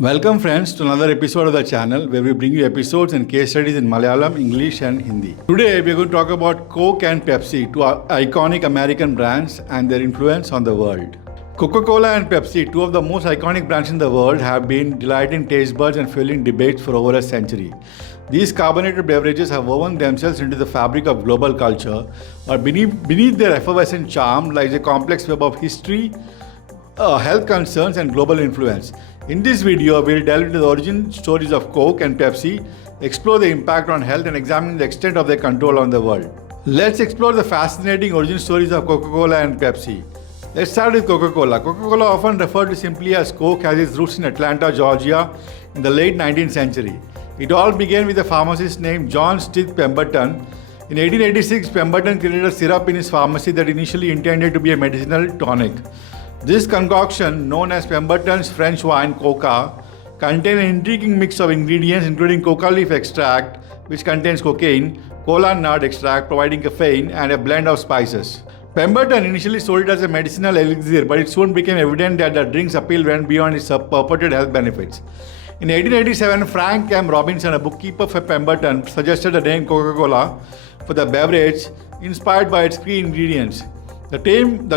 Welcome friends to another episode of the channel where we bring you episodes and case studies in Malayalam, English and Hindi. Today we are going to talk about Coke and Pepsi, two iconic American brands and their influence on the world. Coca-Cola and Pepsi, two of the most iconic brands in the world, have been delighting taste buds and fueling debates for over a century. These carbonated beverages have woven themselves into the fabric of global culture, but beneath their effervescent charm lies a complex web of history, health concerns and global influence. In this video, we'll delve into the origin stories of Coke and Pepsi, explore the impact on health and examine the extent of their control on the world. Let's explore the fascinating origin stories of Coca-Cola and Pepsi. Let's start with Coca-Cola. Coca-Cola, often referred to simply as Coke, has its roots in Atlanta, Georgia in the late 19th century. It all began with a pharmacist named John Stith Pemberton. In 1886, Pemberton created a syrup in his pharmacy that initially intended to be a medicinal tonic. This concoction, known as Pemberton's French wine coca, contains an intriguing mix of ingredients including coca leaf extract, which contains cocaine, cola nut extract providing caffeine, and a blend of spices. Pemberton initially sold it as a medicinal elixir, but it soon became evident that the drink's appeal went beyond its purported health benefits. In 1887, Frank M. Robinson, a bookkeeper for Pemberton, suggested the name Coca-Cola for the beverage, inspired by its key ingredients. The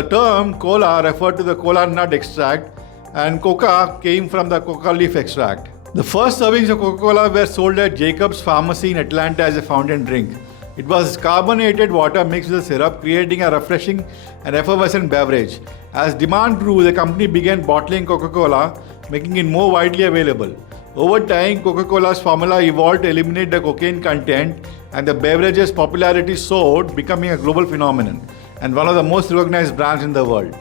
term cola referred to the cola nut extract, and coca came from the coca leaf extract. The first servings of Coca-Cola were sold at Jacob's Pharmacy in Atlanta as a fountain drink. It was carbonated water mixed with syrup, creating a refreshing and effervescent beverage. As demand grew, the company began bottling Coca-Cola, making it more widely available. Over time, Coca-Cola's formula evolved to eliminate the cocaine content, and the beverage's popularity soared, becoming a global phenomenon and one of the most recognized brands in the world.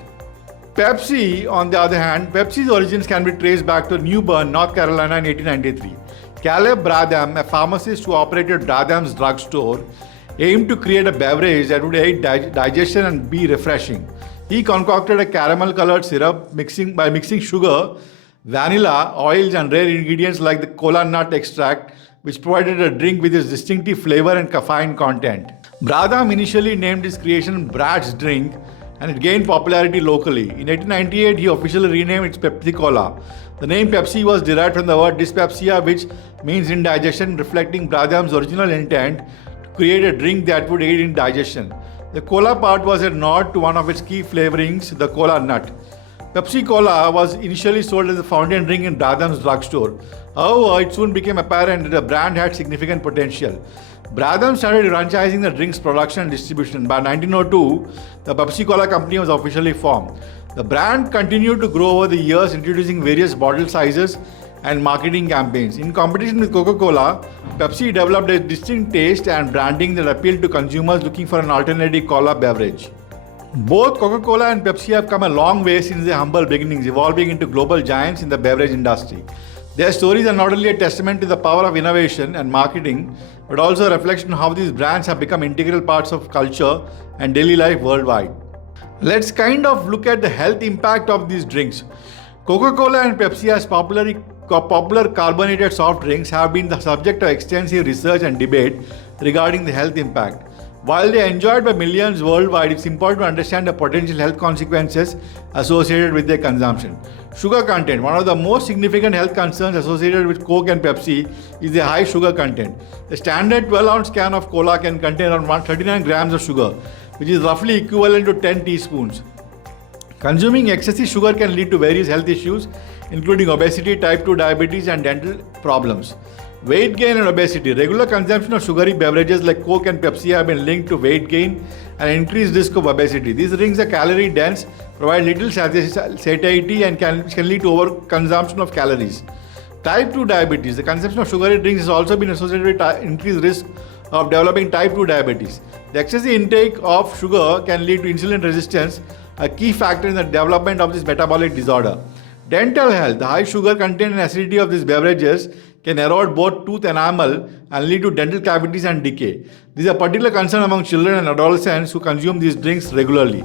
Pepsi, on the other hand, Pepsi's origins can be traced back to New Bern, North Carolina in 1893. Caleb Bradham, a pharmacist who operated Bradham's drugstore, aimed to create a beverage that would aid digestion and be refreshing. He concocted a caramel-colored syrup by mixing sugar, vanilla, oils and rare ingredients like the cola nut extract, which provided a drink with its distinctive flavor and caffeine content. Bradham initially named his creation Brad's Drink, and it gained popularity locally. In 1898, he officially renamed it Pepsi Cola. The name Pepsi was derived from the word dyspepsia, which means indigestion, reflecting Bradham's original intent to create a drink that would aid in digestion. The cola part was a nod to one of its key flavorings, the cola nut. Pepsi Cola was initially sold as a fountain drink in Bradham's drugstore. However, it soon became apparent that the brand had significant potential. Bradham started franchising the drink's production and distribution. By 1902, the Pepsi Cola company was officially formed. The brand continued to grow over the years, introducing various bottle sizes and marketing campaigns. In competition with Coca-Cola, Pepsi developed a distinct taste and branding that appealed to consumers looking for an alternative cola beverage. Both Coca-Cola and Pepsi have come a long way since their humble beginnings, evolving into global giants in the beverage industry. Their stories are not only a testament to the power of innovation and marketing, but also a reflection of how these brands have become integral parts of culture and daily life worldwide. Let's kind of look at the health impact of these drinks. Coca-Cola and Pepsi, as popular carbonated soft drinks, have been the subject of extensive research and debate regarding the health impact. While they are enjoyed by millions worldwide, it's important to understand the potential health consequences associated with their consumption. Sugar content. One of the most significant health concerns associated with Coke and Pepsi is the high sugar content. The standard 12-ounce can of cola can contain around 139 grams of sugar, which is roughly equivalent to 10 teaspoons. Consuming excessive sugar can lead to various health issues, including obesity, type 2 diabetes, and dental problems. Weight gain and obesity. Regular consumption of sugary beverages like Coke and Pepsi have been linked to weight gain and increased risk of obesity. These drinks are calorie dense, provide little satiety, and can lead to overconsumption of calories. Type 2 diabetes. The consumption of sugary drinks has also been associated with increased risk of developing type 2 diabetes. The excessive intake of sugar can lead to insulin resistance, a key factor in the development of this metabolic disorder. Dental health. The high sugar content and acidity of these beverages can erode both tooth enamel and lead to dental cavities and decay. This is a particular concern among children and adolescents who consume these drinks regularly.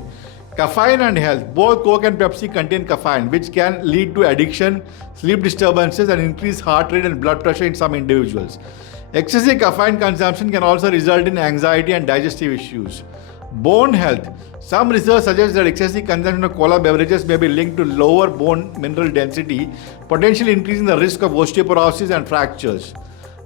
Caffeine and health. Both Coke and Pepsi contain caffeine, which can lead to addiction, sleep disturbances, and increased heart rate and blood pressure in some individuals. Excessive caffeine consumption can also result in anxiety and digestive issues. Bone health. Some research suggests that excessive consumption of cola beverages may be linked to lower bone mineral density, potentially increasing the risk of osteoporosis and fractures.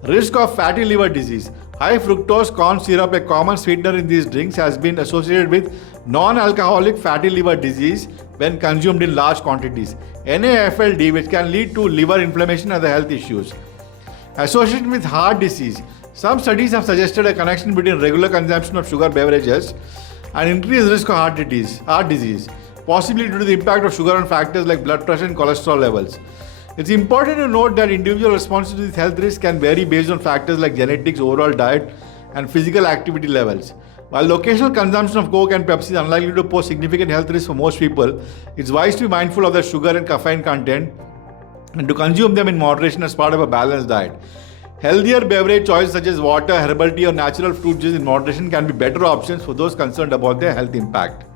Risk of fatty liver disease. High fructose corn syrup, a common sweetener in these drinks, has been associated with non-alcoholic fatty liver disease when consumed in large quantities. NAFLD, which can lead to liver inflammation and other health issues. Associated with heart disease. Some studies have suggested a connection between regular consumption of sugar beverages and increased risk of heart disease, possibly due to the impact of sugar on factors like blood pressure and cholesterol levels. It's important to note that individual responses to these health risks can vary based on factors like genetics, overall diet, and physical activity levels. While the occasional consumption of Coke and Pepsi is unlikely to pose significant health risks for most people, it's wise to be mindful of their sugar and caffeine content and to consume them in moderation as part of a balanced diet. Healthier beverage choices such as water, herbal tea, or natural fruit juice in moderation can be better options for those concerned about their health impact.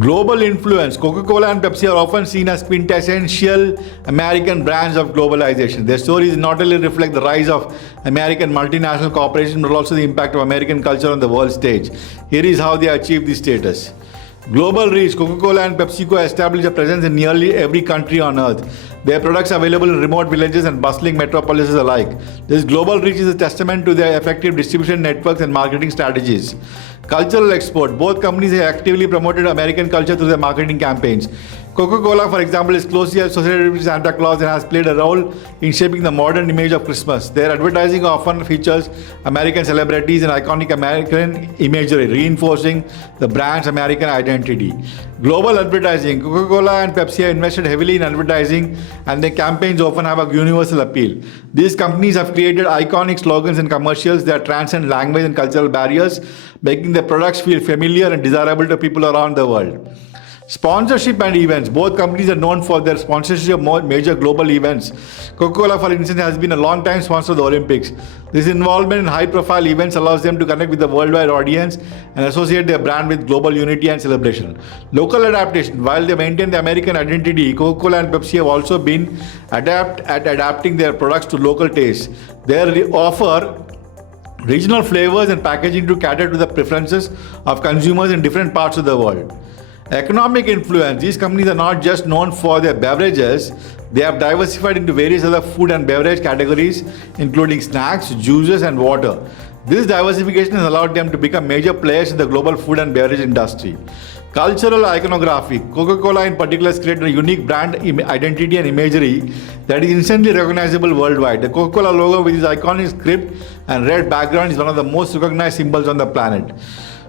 Global influence. Coca-Cola and Pepsi are often seen as quintessential American brands of globalization. Their stories not only reflect the rise of American multinational corporations but also the impact of American culture on the world stage. Here is how they achieved this status. Global reach. Coca-Cola and PepsiCo established a presence in nearly every country on earth. Their products are available in remote villages and bustling metropolises alike. This global reach is a testament to their effective distribution networks and marketing strategies. Cultural export. Both companies have actively promoted American culture through their marketing campaigns. Coca-Cola, for example, is closely associated with Santa Claus and has played a role in shaping the modern image of Christmas. Their advertising often features American celebrities and iconic American imagery, reinforcing the brand's American identity. Global advertising. Coca-Cola and Pepsi have invested heavily in advertising, and their campaigns often have a universal appeal. These companies have created iconic slogans and commercials that transcend language and cultural barriers, making their products feel familiar and desirable to people around the world. Sponsorship and events. Both companies are known for their sponsorship of major global events. Coca-Cola, for instance, has been a long-time sponsor of the Olympics. This involvement in high-profile events allows them to connect with the worldwide audience and associate their brand with global unity and celebration. Local adaptation. While they maintain the American identity, Coca-Cola and Pepsi have also been adept at adapting their products to local tastes. They offer regional flavors and packaging to cater to the preferences of consumers in different parts of the world. Economic influence. These companies are not just known for their beverages, they have diversified into various other food and beverage categories, including snacks, juices, and water. This diversification has allowed them to become major players in the global food and beverage industry. Cultural iconography. Coca-Cola in particular has created a unique brand identity and imagery that is instantly recognizable worldwide. The Coca-Cola logo with its iconic script and red background is one of the most recognized symbols on the planet.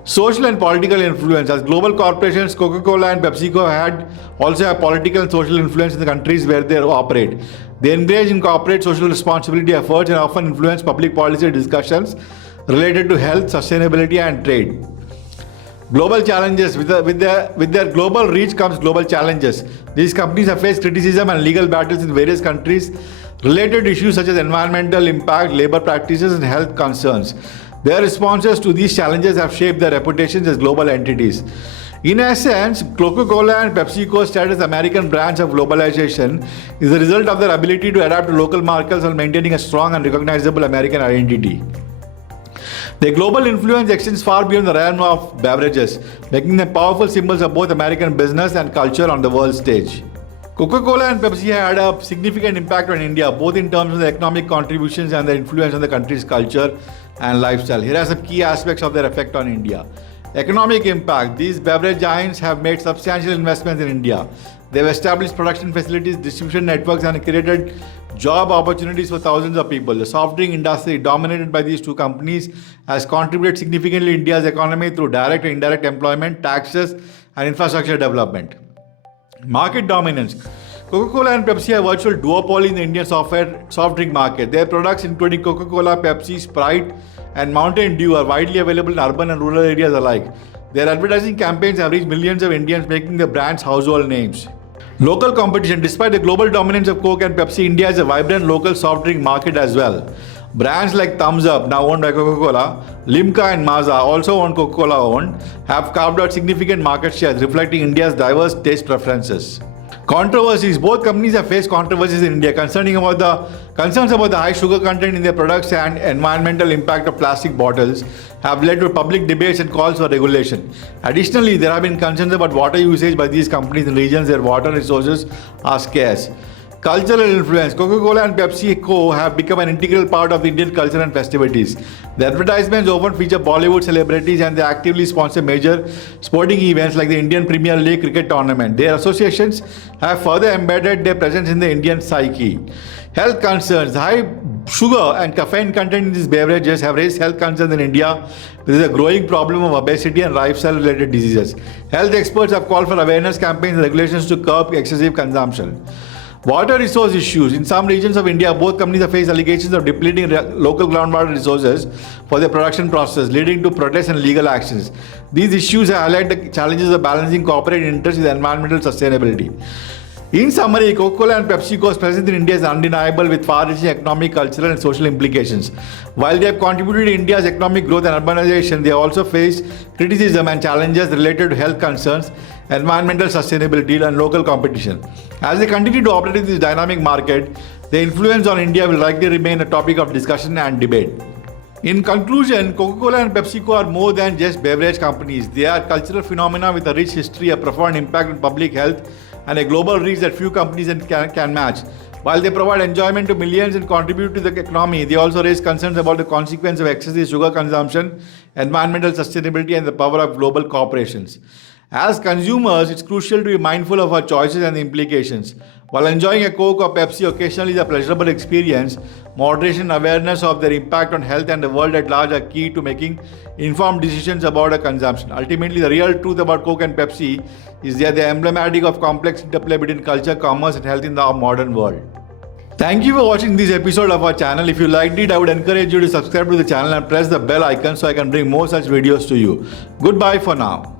Social and political influence. As global corporations, Coca-Cola and PepsiCo also have political and social influence in the countries where they operate. They engage in corporate social responsibility efforts and often influence public policy discussions related to health, sustainability, and trade. Global challenges. With their global reach comes global challenges. These companies have faced criticism and legal battles in various countries related to issues such as environmental impact, labor practices, and health concerns. Their responses to these challenges have shaped their reputations as global entities. In essence, Coca-Cola and PepsiCo's status as American brands of globalization is the result of their ability to adapt to local markets while maintaining a strong and recognizable American identity. Their global influence extends far beyond the realm of beverages, making them powerful symbols of both American business and culture on the world stage. Coca-Cola and Pepsi had a significant impact on India, both in terms of the economic contributions and their influence on the country's culture and lifestyle. Here are some key aspects of their effect on India. Economic impact. These beverage giants have made substantial investments in India. They have established production facilities, distribution networks, and created job opportunities for thousands of people. The soft drink industry, dominated by these two companies, has contributed significantly to India's economy through direct and indirect employment, taxes, and infrastructure development. Market dominance. Coca-Cola and Pepsi have virtual duopoly in the Indian soft drink market. Their products, including Coca-Cola, Pepsi, Sprite, and Mountain Dew, are widely available in urban and rural areas alike. Their advertising campaigns have reached millions of Indians, making the brands household names. Local competition. Despite the global dominance of Coke and Pepsi, India has a vibrant local soft drink market as well. Brands like Thumbs Up, now owned by Coca-Cola, Limca and Maaza, also owned Coca-Cola owned, have carved out significant market shares, reflecting India's diverse taste preferences. Controversies. Both companies have faced controversies in India concerns about the high sugar content in their products and environmental impact of plastic bottles have led to public debates and calls for regulation. Additionally, there have been concerns about water usage by these companies in regions where water resources are scarce. Cultural influence. Coca-Cola and PepsiCo have become an integral part of Indian culture and festivities. The advertisements often feature Bollywood celebrities and they actively sponsor major sporting events like the Indian Premier League cricket tournament. Their associations have further embedded their presence in the Indian psyche. Health concerns. High sugar and caffeine content in these beverages have raised health concerns in India. There is a growing problem of obesity and lifestyle-related diseases. Health experts have called for awareness campaigns and regulations to curb excessive consumption. Water resource issues. In some regions of India, both companies have faced allegations of depleting local groundwater resources for their production process, leading to protests and legal actions. These issues highlight the challenges of balancing corporate interests with environmental sustainability. In summary, Coca-Cola and PepsiCo's presence in India is undeniable with far-reaching economic, cultural and social implications. While they have contributed to India's economic growth and urbanization, they also face criticism and challenges related to health concerns, environmental sustainability and local competition. As they continue to operate in this dynamic market, their influence on India will likely remain a topic of discussion and debate. In conclusion, Coca-Cola and PepsiCo are more than just beverage companies. They are cultural phenomena with a rich history, a profound impact on public health, and a global reach that few companies can match. While they provide enjoyment to millions and contribute to the economy, they also raise concerns about the consequence of excessive sugar consumption, environmental sustainability, and the power of global corporations. As consumers, it's crucial to be mindful of our choices and the implications. While enjoying a Coke or Pepsi occasionally is a pleasurable experience, moderation and awareness of their impact on health and the world at large are key to making informed decisions about our consumption. Ultimately, the real truth about Coke and Pepsi is that they are emblematic of complex interplay between culture, commerce, and health in the modern world. Thank you for watching this episode of our channel. If you liked it, I would encourage you to subscribe to the channel and press the bell icon so I can bring more such videos to you. Goodbye for now.